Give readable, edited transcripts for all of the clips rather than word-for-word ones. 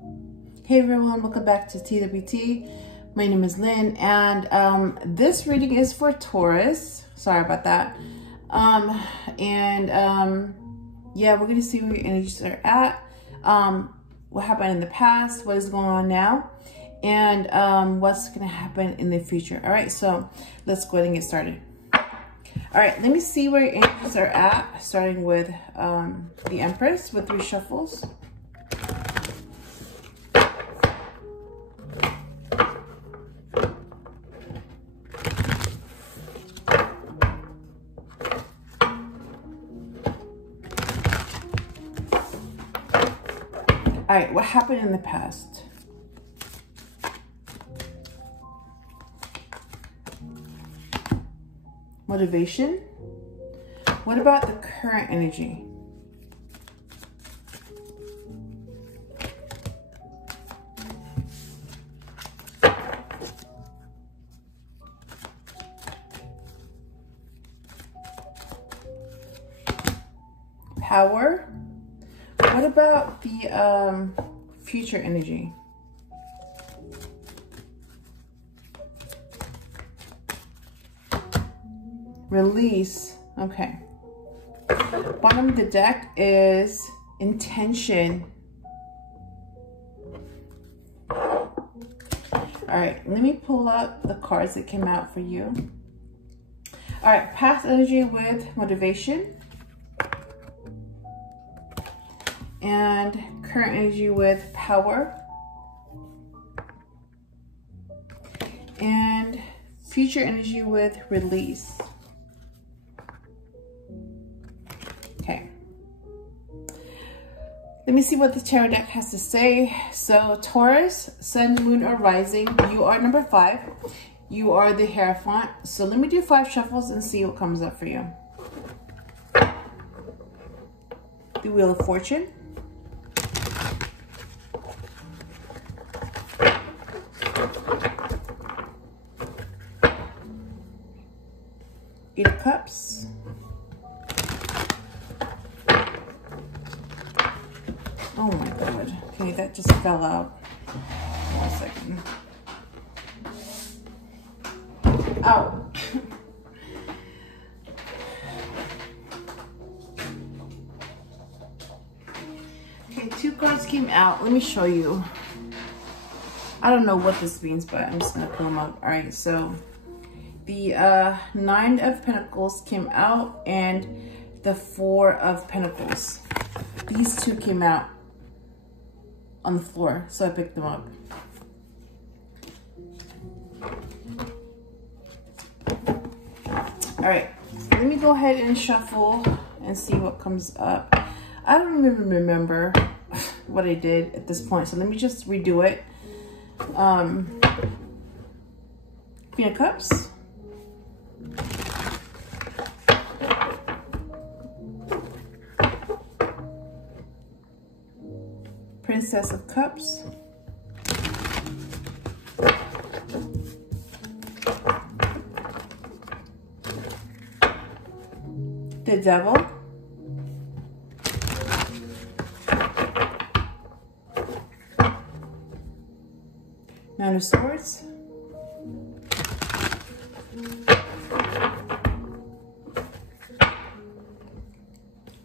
Hey everyone, welcome back to TWT. My name is Lynn, and this reading is for Taurus. Sorry about that. Yeah, we're gonna see where your energies are at, what happened in the past, what is going on now, and what's gonna happen in the future. All right, so let's go ahead and get started. All right, let me see where your energies are at, starting with the Empress with 3 shuffles. All right, what happened in the past? Motivation. What about the current energy? Power. What about the future energy? Release. Okay. Bottom of the deck is intention. All right, let me pull up the cards that came out for you. All right, past energy with motivation. And current energy with power. And future energy with release. Okay. Let me see what the tarot deck has to say. So Taurus, Sun, Moon, or Rising, you are number 5. You are the Hierophant. So let me do 5 shuffles and see what comes up for you. The Wheel of Fortune. Eight of Cups. Oh my God. Okay, that just fell out. 1 second. Ow. Okay, 2 cards came out. Let me show you. I don't know what this means, but I'm just gonna pull them up. All right, so the 9 of Pentacles came out and the 4 of Pentacles. These 2 came out on the floor, so I picked them up. All right, let me go ahead and shuffle and see what comes up. I don't even remember what I did at this point, so let me just redo it. Queen of Cups. Princess of Cups. The Devil. Nine of Swords.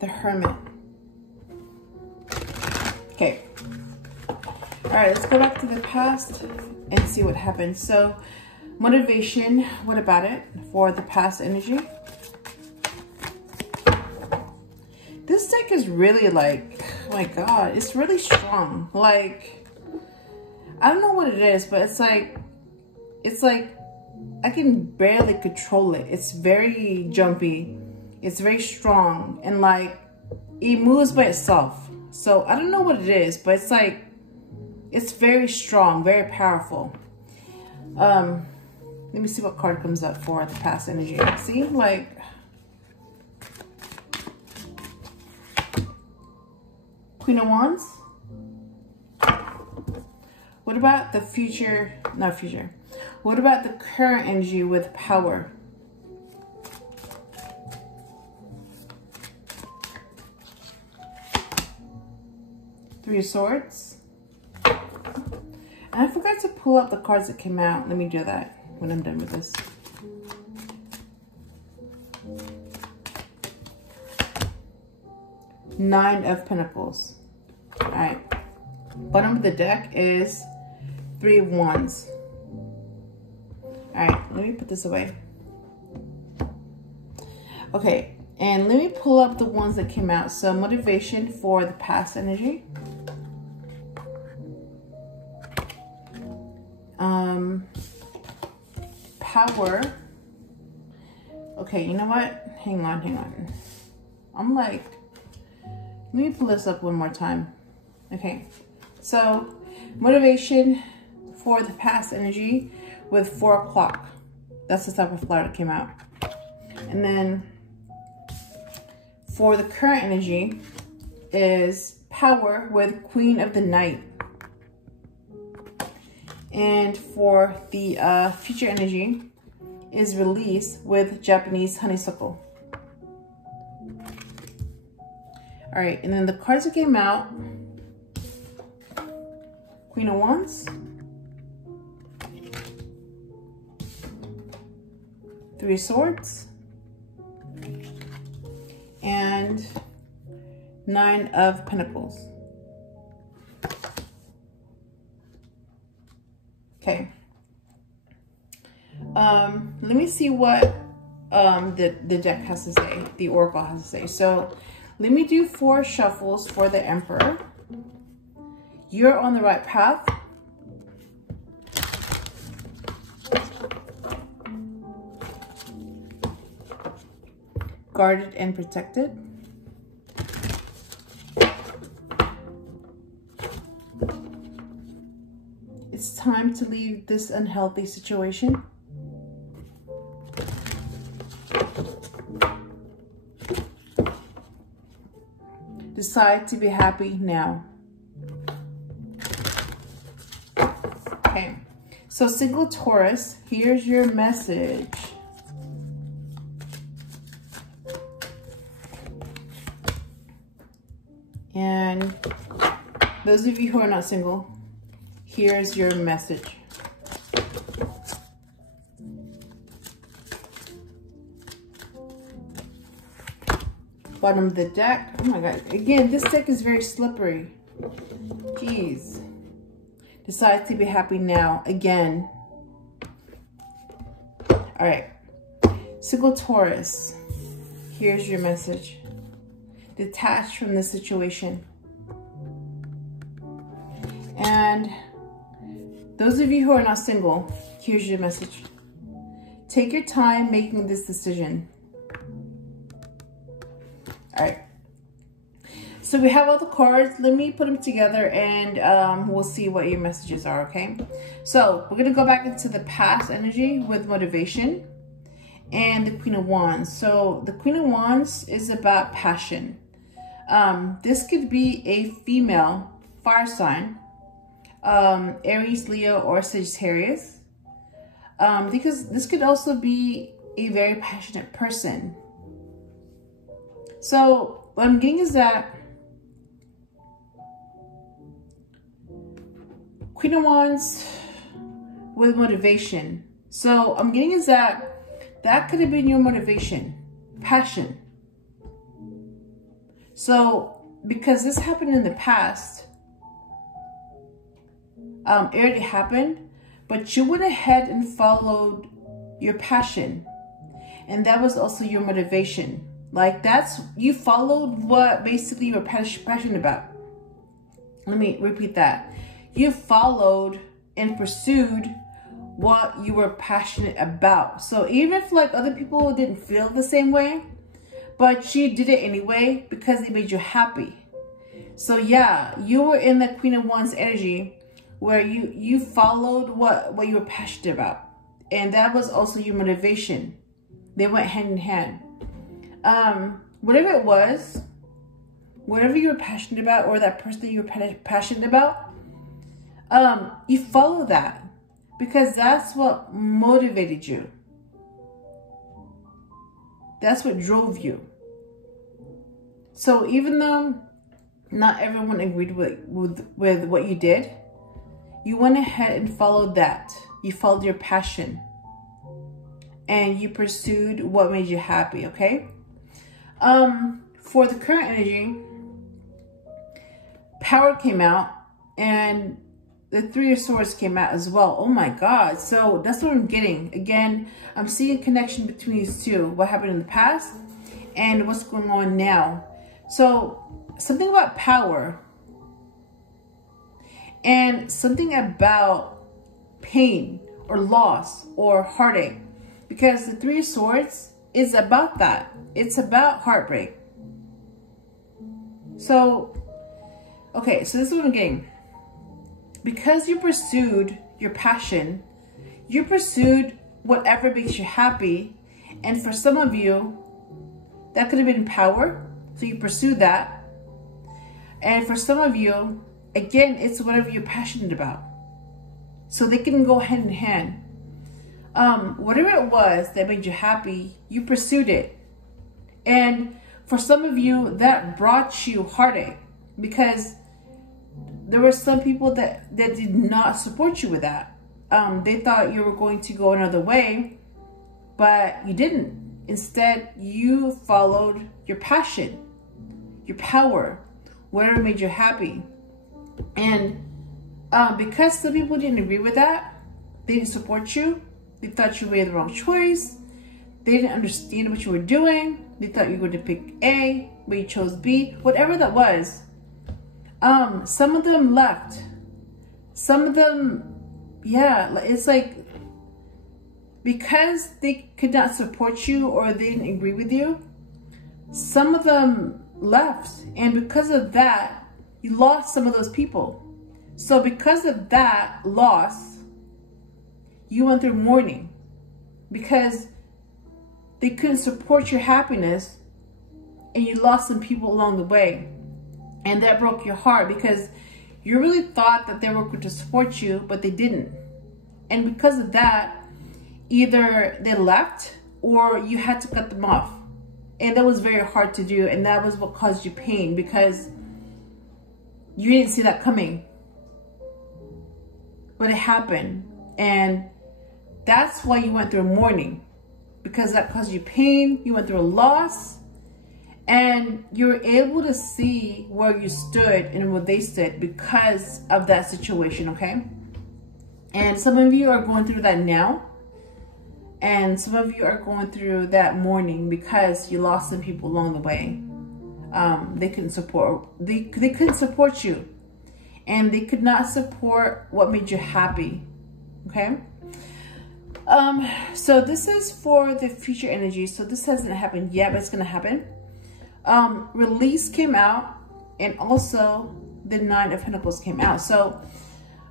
The Hermit. Okay. All right, let's go back to the past and see what happened. So, motivation, what about it for the past energy? This deck is really like, oh my God, it's really strong. Like, I don't know what it is, but it's like I can barely control it. It's very jumpy. It's very strong, and like it moves by itself. So I don't know what it is, but it's like, it's very strong, very powerful. Let me see what card comes up for the past energy. See, like, Queen of Wands. What about the future, not future. What about the current energy with power? Three of Swords. And I forgot to pull out the cards that came out. Let me do that when I'm done with this. Nine of Pentacles. All right. Bottom of the deck is Three of Wands. All right, let me put this away. Okay, and let me pull up the ones that came out. So motivation for the past energy. Power. Okay, you know what? Hang on. I'm like, let me pull this up one more time. Okay, so motivation for the past energy with 4 o'clock. That's the type of flower that came out. And then for the current energy is power with Queen of the Night. And for the future energy is release with Japanese honeysuckle. All right, and then the cards that came out, Queen of Wands, Three of Swords, and Nine of Pentacles. Okay. Let me see what the deck has to say, the Oracle has to say. So let me do 4 shuffles for the Emperor. You're on the right path. Guarded and protected. It's time to leave this unhealthy situation. Decide to be happy now. Okay, so single Taurus, here's your message. And those of you who are not single, here's your message. Bottom of the deck. Oh my God. Again, this deck is very slippery. Jeez. Decide to be happy now. Again. All right. Single Taurus. Here's your message. Detach from the situation. And those of you who are not single, here's your message. Take your time making this decision. All right. So we have all the cards. Let me put them together and we'll see what your messages are, okay? So we're going to go back into the past energy with motivation and the Queen of Wands. So the Queen of Wands is about passion. This could be a female fire sign, Aries, Leo, or Sagittarius. Because this could also be a very passionate person. So what I'm getting is that Queen of Wands with motivation. So I'm getting is that could have been your motivation, passion. So because this happened in the past, it already happened, but you went ahead and followed your passion. And that was also your motivation. Like you followed what basically you were passionate about. Let me repeat that. You followed and pursued what you were passionate about. So even if like other people didn't feel the same way, but you did it anyway because it made you happy. So yeah, you were in the Queen of Wands energy where you followed what you were passionate about. And that was also your motivation. They went hand in hand. Whatever it was, whatever you were passionate about, or that person that you were passionate about, you follow that because that's what motivated you. That's what drove you. So even though not everyone agreed with what you did, you went ahead and followed that. You followed your passion. And you pursued what made you happy, okay? For the current energy, Power came out, and the Three of Swords came out as well. Oh my God. So that's what I'm getting. Again, I'm seeing a connection between these two. What happened in the past and what's going on now. So something about power and something about pain or loss or heartache. Because the Three of Swords is about that. It's about heartbreak. So, okay, so this is what I'm getting. Because you pursued your passion, you pursued whatever makes you happy. And for some of you, that could have been power. So you pursued that. And for some of you, again, it's whatever you're passionate about. So they can go hand in hand. Whatever it was that made you happy, you pursued it. And for some of you, that brought you heartache, because there were some people that did not support you with that. They thought you were going to go another way, but you didn't. Instead, you followed your passion, your power, whatever made you happy. And because some people didn't agree with that, they didn't support you. They thought you made the wrong choice. They didn't understand what you were doing. They thought you were going to pick A, but you chose B. Whatever that was. Some of them left. Some of them, yeah, it's like, because they could not support you or they didn't agree with you, some of them left. And because of that, you lost some of those people. So because of that loss, you went through mourning, because they couldn't support your happiness and you lost some people along the way. And that broke your heart, because you really thought that they were going to support you, but they didn't. And because of that, either they left or you had to cut them off. And that was very hard to do. And that was what caused you pain, because you didn't see that coming. But it happened. And that's why you went through mourning, because that caused you pain. You went through a loss. And you were able to see where you stood and where they stood because of that situation, okay? And some of you are going through that now. And some of you are going through that mourning because you lost some people along the way. They couldn't support, they couldn't support you. And they could not support what made you happy, okay? So this is for the future energy. So this hasn't happened yet, but it's going to happen. Release came out, and also the Nine of Pentacles came out. So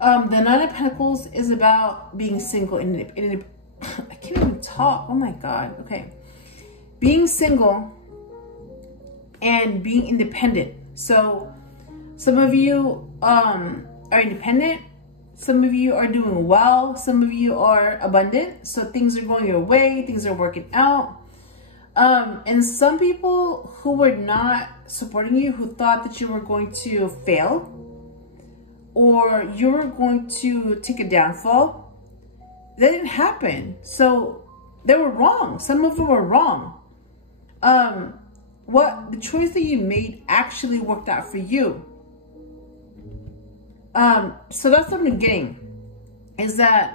the Nine of Pentacles is about being single. I can't even talk. Oh my God. Okay. Being single and being independent. So some of you are independent. Some of you are doing well. Some of you are abundant. So things are going your way. Things are working out. And some people who were not supporting you, who thought that you were going to fail or you were going to take a downfall, that didn't happen. So they were wrong. Some of them were wrong. The choice that you made actually worked out for you. So that's what I'm getting, is that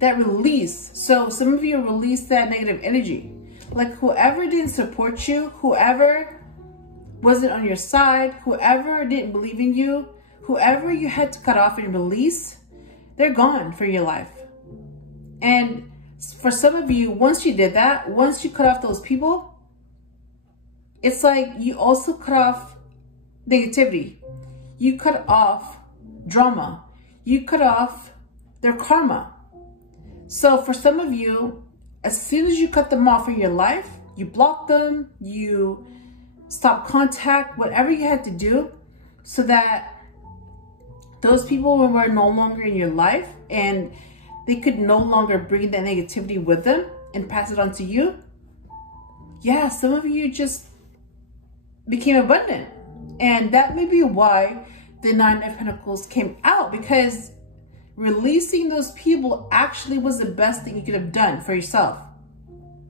release. So some of you released that negative energy. Like whoever didn't support you, whoever wasn't on your side, whoever didn't believe in you, whoever you had to cut off and release, they're gone for your life. And for some of you, once you did that, once you cut off those people, it's like you also cut off negativity. You cut off drama. You cut off their karma. So for some of you, as soon as you cut them off in your life, you block them, you stop contact, whatever you had to do, so that those people were no longer in your life and they could no longer bring that negativity with them and pass it on to you. Yeah, some of you just became abundant. And that may be why the Nine of Pentacles came out, because releasing those people actually was the best thing you could have done for yourself.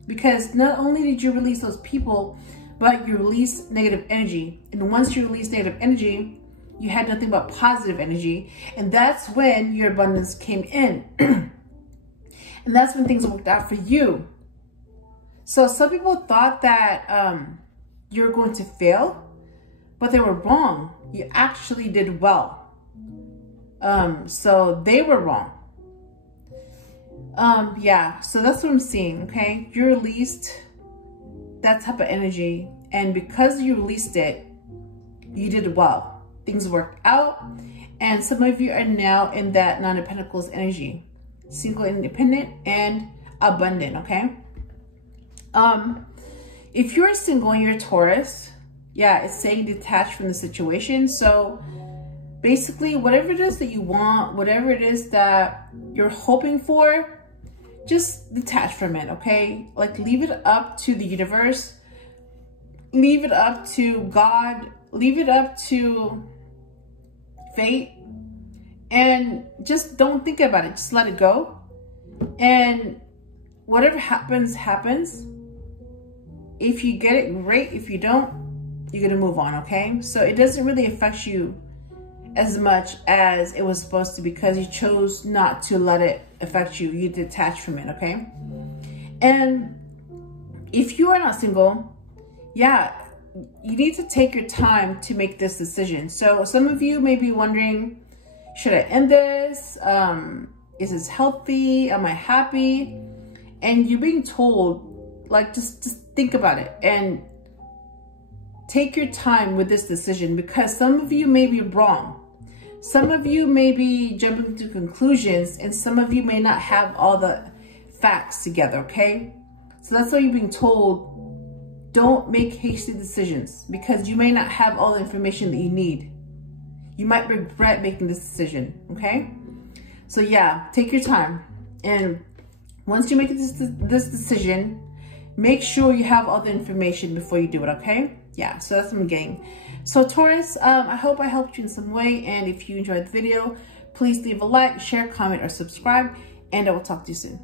Because not only did you release those people, but you released negative energy. And once you release negative energy, you had nothing but positive energy. And that's when your abundance came in. And that's when things worked out for you. So some people thought that you're going to fail, but they were wrong. You actually did well. So they were wrong. Yeah, so that's what I'm seeing, okay? You released that type of energy, and because you released it, you did well. Things worked out, and some of you are now in that Nine of Pentacles energy. Single, independent, and abundant, okay? If you're single and you're a Taurus, yeah, it's saying detach from the situation. So basically, whatever it is that you want, whatever it is that you're hoping for, just detach from it, okay? Like, leave it up to the universe, leave it up to God, leave it up to fate, and just don't think about it. Just let it go. And whatever happens, happens. If you get it, great. If you don't, you're gonna move on, okay? So it doesn't really affect you as much as it was supposed to, because you chose not to let it affect you. You detach from it, okay? And if you are not single, yeah, you need to take your time to make this decision. So some of you may be wondering, should I end this? Is this healthy? Am I happy? And you're being told, like, just think about it and take your time with this decision, because some of you may be wrong. Some of you may be jumping to conclusions, and some of you may not have all the facts together, okay? So that's why you're being told, don't make hasty decisions, because you may not have all the information that you need. You might regret making this decision, okay? So yeah, take your time. And once you make this decision, make sure you have all the information before you do it, okay? Yeah, so that's what I'm getting. So Taurus, I hope I helped you in some way. And if you enjoyed the video, please leave a like, share, comment, or subscribe. And I will talk to you soon.